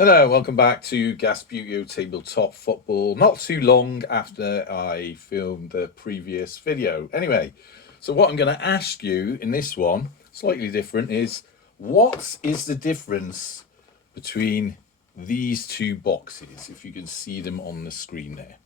Hello, welcome back to Subbuteo Tabletop Football. Not too long after I filmed the previous video. Anyway, so what I'm going to ask you in this one, slightly different, is what is the difference between these two boxes, if you can see them on the screen there?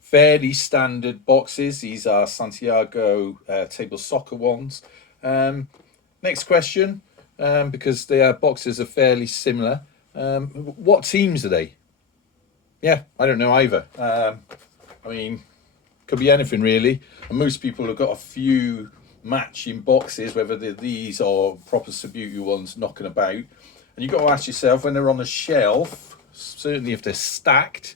Fairly standard boxes. These are Santiago table soccer ones. Next question, because their boxes are fairly similar. What teams are they? Yeah, I don't know either. I mean, could be anything really. And most people have got a few matching boxes, whether they're these or proper Subbuteo ones knocking about. And you've got to ask yourself, when they're on a shelf, certainly if they're stacked,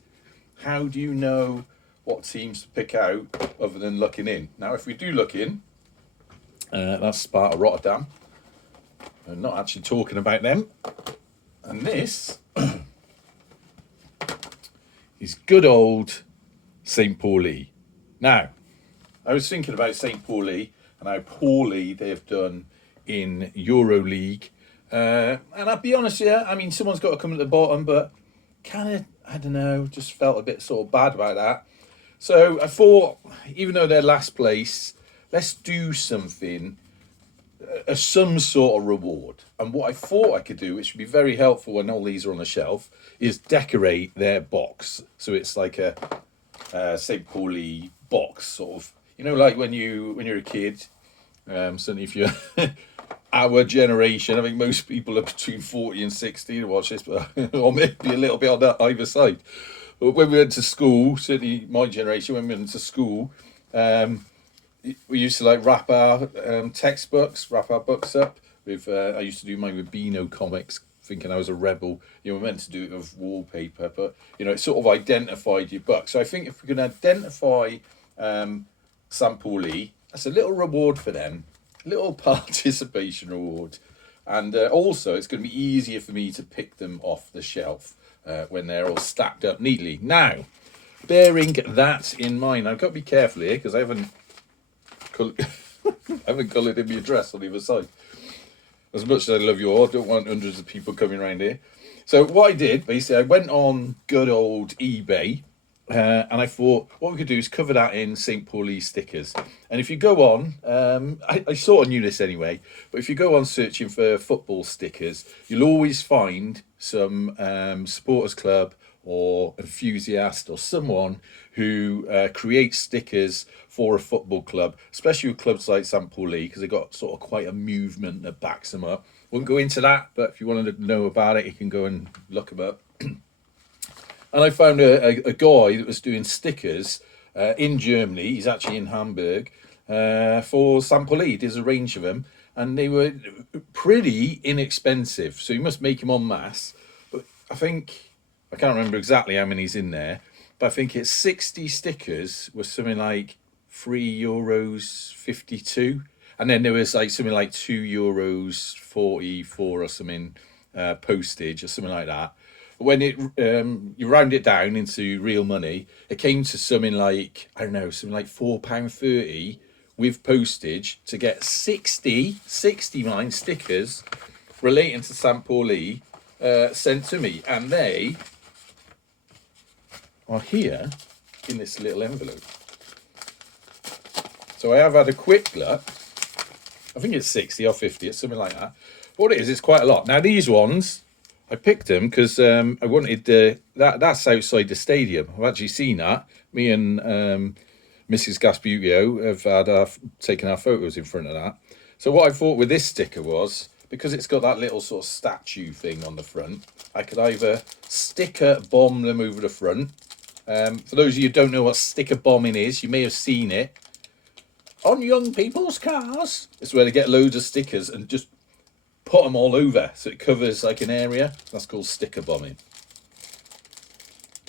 how do you know what teams to pick out other than looking in? Now, if we do look in, that's Sparta Rotterdam. I'm not actually talking about them. And this is good old St Pauli. Now, I was thinking about St Pauli and how poorly they've done in EuroLeague. And I'll be honest here, I mean, someone's got to come at the bottom, but kind of, I don't know, just felt a bit sort of bad about that. So I thought, even though they're last place, let's do something, some sort of reward. And what I thought I could do, which would be very helpful when all these are on the shelf, is decorate their box. So it's like a St Pauli box, sort of. You know, like when you're a kid, certainly if you're our generation, I think most people are between 40 and 60 to watch this, but or maybe a little bit on that either side. But when we went to school, certainly my generation, when we went to school, we used to like wrap our textbooks, wrap our books up with. I used to do mine with Beano comics, thinking I was a rebel. You know, we're meant to do it with wallpaper, but you know, it sort of identified your book. So I think if we can identify St Pauli, that's a little reward for them, a little participation reward, and also it's going to be easier for me to pick them off the shelf when they're all stacked up neatly. Now, bearing that in mind, I've got to be careful here because I haven't coloured in my dress on the other side. As much as I love you all, I don't want hundreds of people coming around here. So what I did, basically, I went on good old eBay, and I thought what we could do is cover that in St Pauli stickers. And if you go on, I sort of knew this anyway, but if you go on searching for football stickers, you'll always find some supporters club or enthusiast or someone who creates stickers for a football club, especially with clubs like St Pauli, because they've got sort of quite a movement that backs them up. Won't go into that, but if you wanted to know about it, you can go and look them up. And I found a guy that was doing stickers in Germany. He's actually in Hamburg for St Pauli. He does a range of them, and they were pretty inexpensive. So you must make them en masse. But I can't remember exactly how many's in there, but I think it's 60 stickers was something like €3.52, and then there was like something like €2.44 or something postage or something like that. When it you round it down into real money, it came to something like, I don't know, something like £4.30 with postage to get 60 mine stickers relating to St Pauli sent to me, and they are here in this little envelope. So I have had a quick look. I think it's 60 or 50, it's something like that. What it is, it's quite a lot. Now these ones, I picked them because I wanted that's outside the stadium. I've actually seen that. Me and Mrs. Subbuteo have taken our photos in front of that. So what I thought with this sticker was, because it's got that little sort of statue thing on the front, I could either sticker bomb them over the front. For those of you who don't know what sticker bombing is, you may have seen it on young people's cars. It's where they get loads of stickers and just put them all over so it covers like an area. That's called sticker bombing.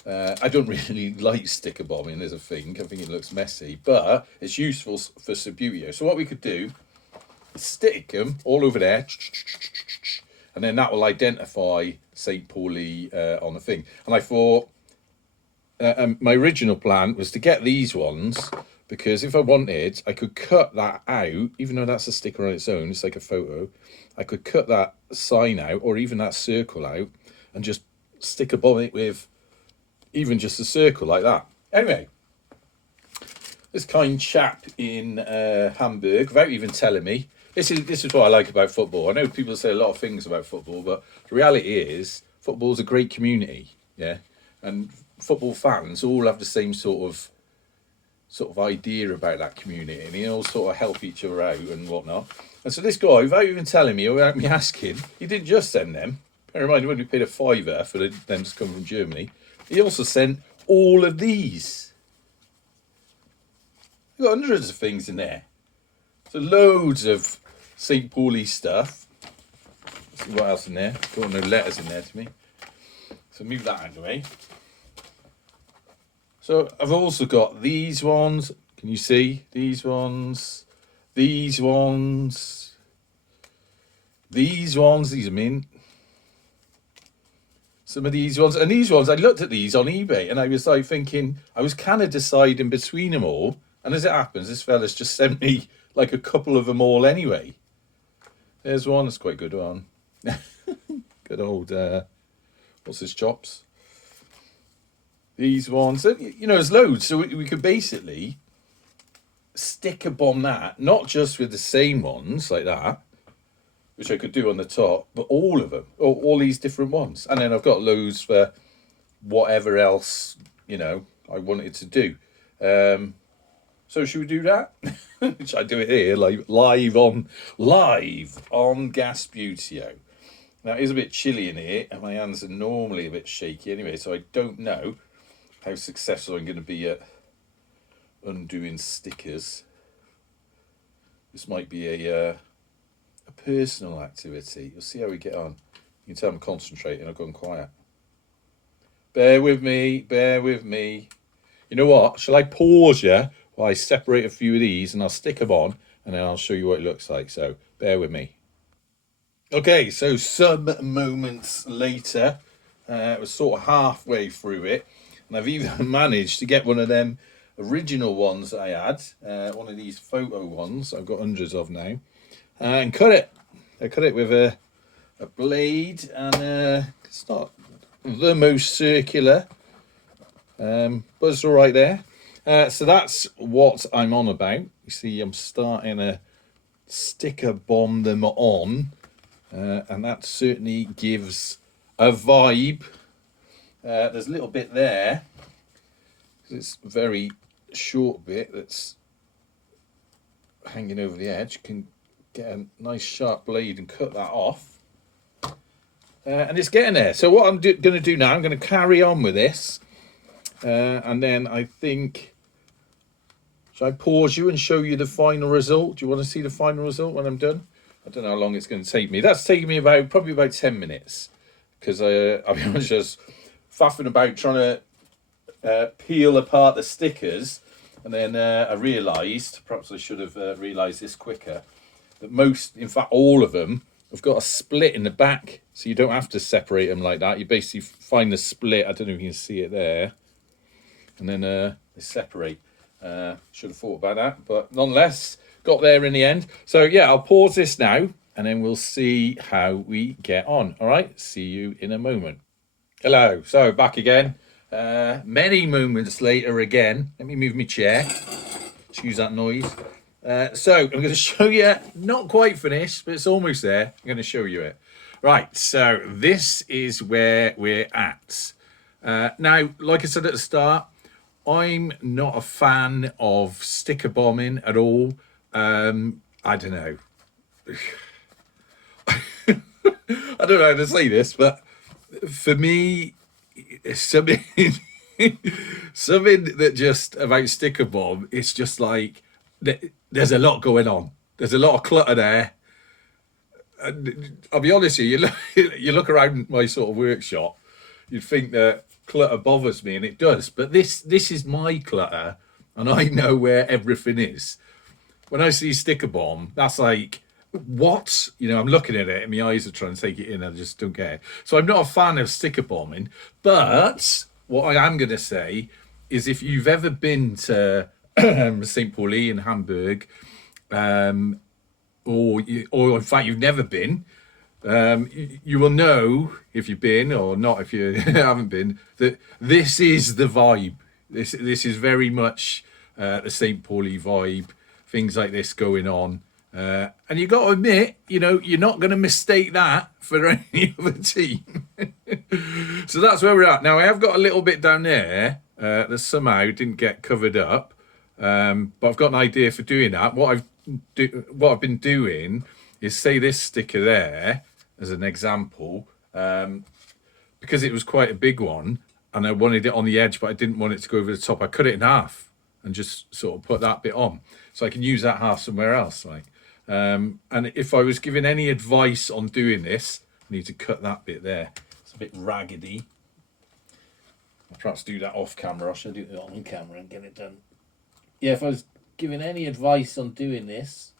I don't really like sticker bombing as a thing. I think it looks messy, but it's useful for Subbuteo. So what we could do is stick them all over there, and then that will identify St Pauli on the thing. And I thought my original plan was to get these ones, because if I wanted, I could cut that out, even though that's a sticker on its own, it's like a photo. I could cut that sign out, or even that circle out, and just stick a bomb in it with even just a circle like that. Anyway, this kind chap in Hamburg, without even telling me, this is what I like about football. I know people say a lot of things about football, but the reality is football's a great community, yeah, and football fans all have the same sort of idea about that community, and they all sort of help each other out and whatnot. And so this guy, without even telling me or without me asking, he didn't just send them. Bear in mind, he only paid a fiver for them to come from Germany. He also sent all of these. We've got hundreds of things in there. So loads of St Pauli stuff. Let's see what else in there. Got no letters in there to me. So move that out of the way. So I've also got these ones. Can you see? These ones. These ones. These ones. These are mint. Some of these ones. And these ones, I looked at these on eBay and I was like thinking, I was kind of deciding between them all. And as it happens, this fella's just sent me like a couple of them all anyway. There's one. That's quite a good one. Good old, what's his chops? These ones, you know, there's loads. So we could basically stick a bomb that, not just with the same ones like that, which I could do on the top, but all of them, all these different ones. And then I've got loads for whatever else, you know, I wanted to do. So should we do that? Should I do it here, like live on Subbuteo? Now it is a bit chilly in here, and my hands are normally a bit shaky anyway, so I don't know how successful I'm going to be at undoing stickers. This might be a personal activity. You'll see how we get on. You can tell I'm concentrating. I've gone quiet. Bear with me. Bear with me. You know what? Shall I pause you while I separate a few of these and I'll stick them on and then I'll show you what it looks like. So bear with me. Okay, so some moments later, I was sort of halfway through it, and I've even managed to get one of them original ones that I had, one of these photo ones I've got hundreds of now, and cut it. I cut it with a blade, and it's not the most circular, but it's all right there. So that's what I'm on about. You see, I'm starting to sticker bomb them on, and that certainly gives a vibe. There's a little bit there, it's a very short bit that's hanging over the edge. You can get a nice sharp blade and cut that off. And it's getting there. So what I'm going to do now, I'm going to carry on with this. And then I think, shall I pause you and show you the final result? Do you want to see the final result when I'm done? I don't know how long it's going to take me. That's taking me probably about 10 minutes. Because I was just faffing about trying to peel apart the stickers. And then I realised, perhaps I should have realised this quicker, that most, in fact all of them, have got a split in the back. So you don't have to separate them like that. You basically find the split. I don't know if you can see it there. And then they separate. Should have thought about that. But nonetheless, got there in the end. So yeah, I'll pause this now. And then we'll see how we get on. All right, see you in a moment. Hello, so back again. Many moments later again. Let me move my chair. Excuse that noise. So I'm going to show you, not quite finished, but it's almost there. I'm going to show you it. Right, so this is where we're at. Now, like I said at the start, I'm not a fan of sticker bombing at all. I don't know. I don't know how to say this, but for me, something that just about sticker bomb, it's just like there's a lot going on. There's a lot of clutter there. And I'll be honest with you, you look around my sort of workshop, you'd think that clutter bothers me, and it does. But this is my clutter, and I know where everything is. When I see sticker bomb, that's like, what? You know, I'm looking at it and my eyes are trying to take it in. I just don't get it. So I'm not a fan of sticker bombing. But what I am going to say is, if you've ever been to St Pauli in Hamburg, or in fact you've never been, You will know if you've been or not if you haven't been that this is the vibe. This is very much the St Pauli vibe. Things like this going on, and you got to admit, you're not going to mistake that for any other team. So that's where we're at now. I have got a little bit down there that somehow didn't get covered up, but I've got an idea for doing that. What I've been doing is say this sticker there as an example, because it was quite a big one and I wanted it on the edge, but I didn't want it to go over the top. I cut it in half and just sort of put that bit on, so I can use that half somewhere else. And if I was giving any advice on doing this, I need to cut that bit there. It's a bit raggedy. I'll perhaps do that off camera. I should do it on camera and get it done. Yeah, if I was giving any advice on doing this,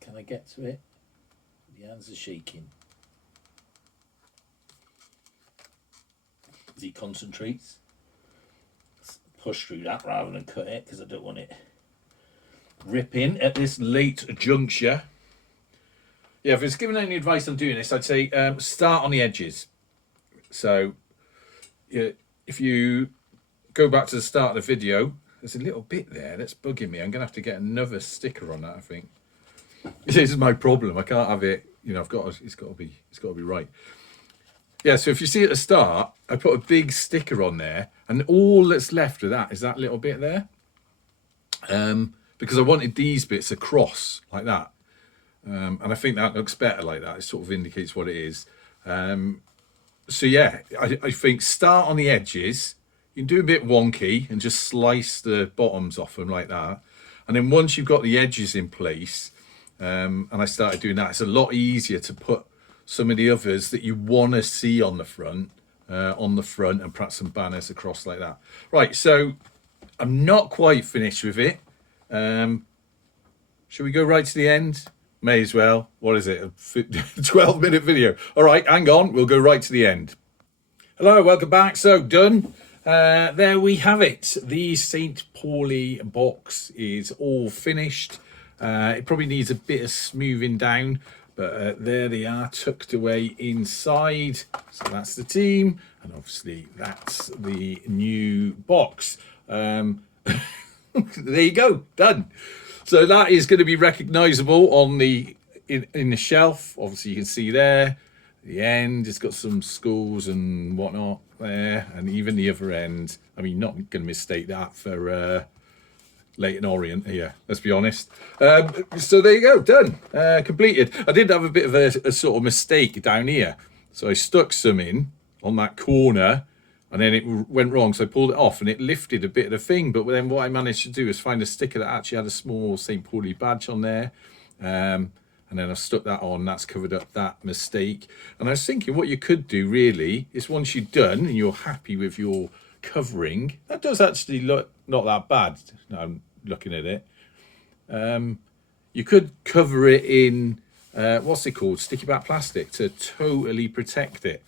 can I get to it? The hands are shaking. As he concentrates, push through that rather than cut it, because I don't want it ripping at this late juncture. Yeah, if it's giving any advice on doing this, I'd say start on the edges. So yeah, if you go back to the start of the video, there's a little bit there that's bugging me. I'm gonna have to get another sticker on that, I think. This is my problem. I can't have it. I've got to, it's got to be right. Yeah. So if you see at the start, I put a big sticker on there, and all that's left of that is that little bit there. Because I wanted these bits across like that, and I think that looks better like that. It sort of indicates what it is. So yeah, I think start on the edges. You can do a bit wonky and just slice the bottoms off them like that, and then once you've got the edges in place. And I started doing that. It's a lot easier to put some of the others that you want to see on the front, and perhaps some banners across like that. Right, so I'm not quite finished with it. Should we go right to the end? May as well. What is it? A 12-minute video. All right, hang on. We'll go right to the end. Hello, welcome back. So done. There we have it. The St Pauli box is all finished. It probably needs a bit of smoothing down, but there they are, tucked away inside. So that's the team, and obviously that's the new box. There you go, done. So that is going to be recognisable on the in the shelf. Obviously you can see there the end. It's got some skulls and whatnot there, and even the other end. I mean, not going to mistake that for Leighton Orient here, let's be honest. So there you go, done, completed. I did have a bit of a sort of mistake down here. So I stuck some in on that corner, and then it went wrong. So I pulled it off, and it lifted a bit of the thing. But then what I managed to do is find a sticker that actually had a small St Pauli badge on there. And then I stuck that on. That's covered up that mistake. And I was thinking what you could do really is once you're done and you're happy with your covering, that does actually look not that bad. I'm looking at it. You could cover it in what's it called, sticky back plastic, to totally protect it,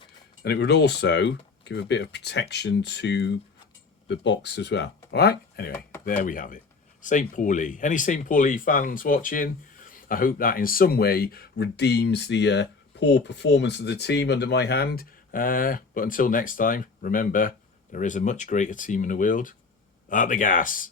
and it would also give a bit of protection to the box as well. All right, anyway, there we have it. St Pauli. Any St Pauli fans watching? I hope that in some way redeems the poor performance of the team under my hand. But until next time, remember, there is a much greater team in the world. Out the gas.